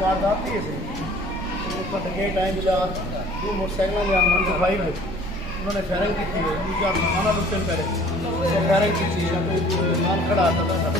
वारदात थी गेट आए मिला दो मोटरसाइकिल में मन सफाई है उन्होंने फायरिंग की थी दूसरा खाना लुटन करे फायरिंग की थी नाम खड़ा आता था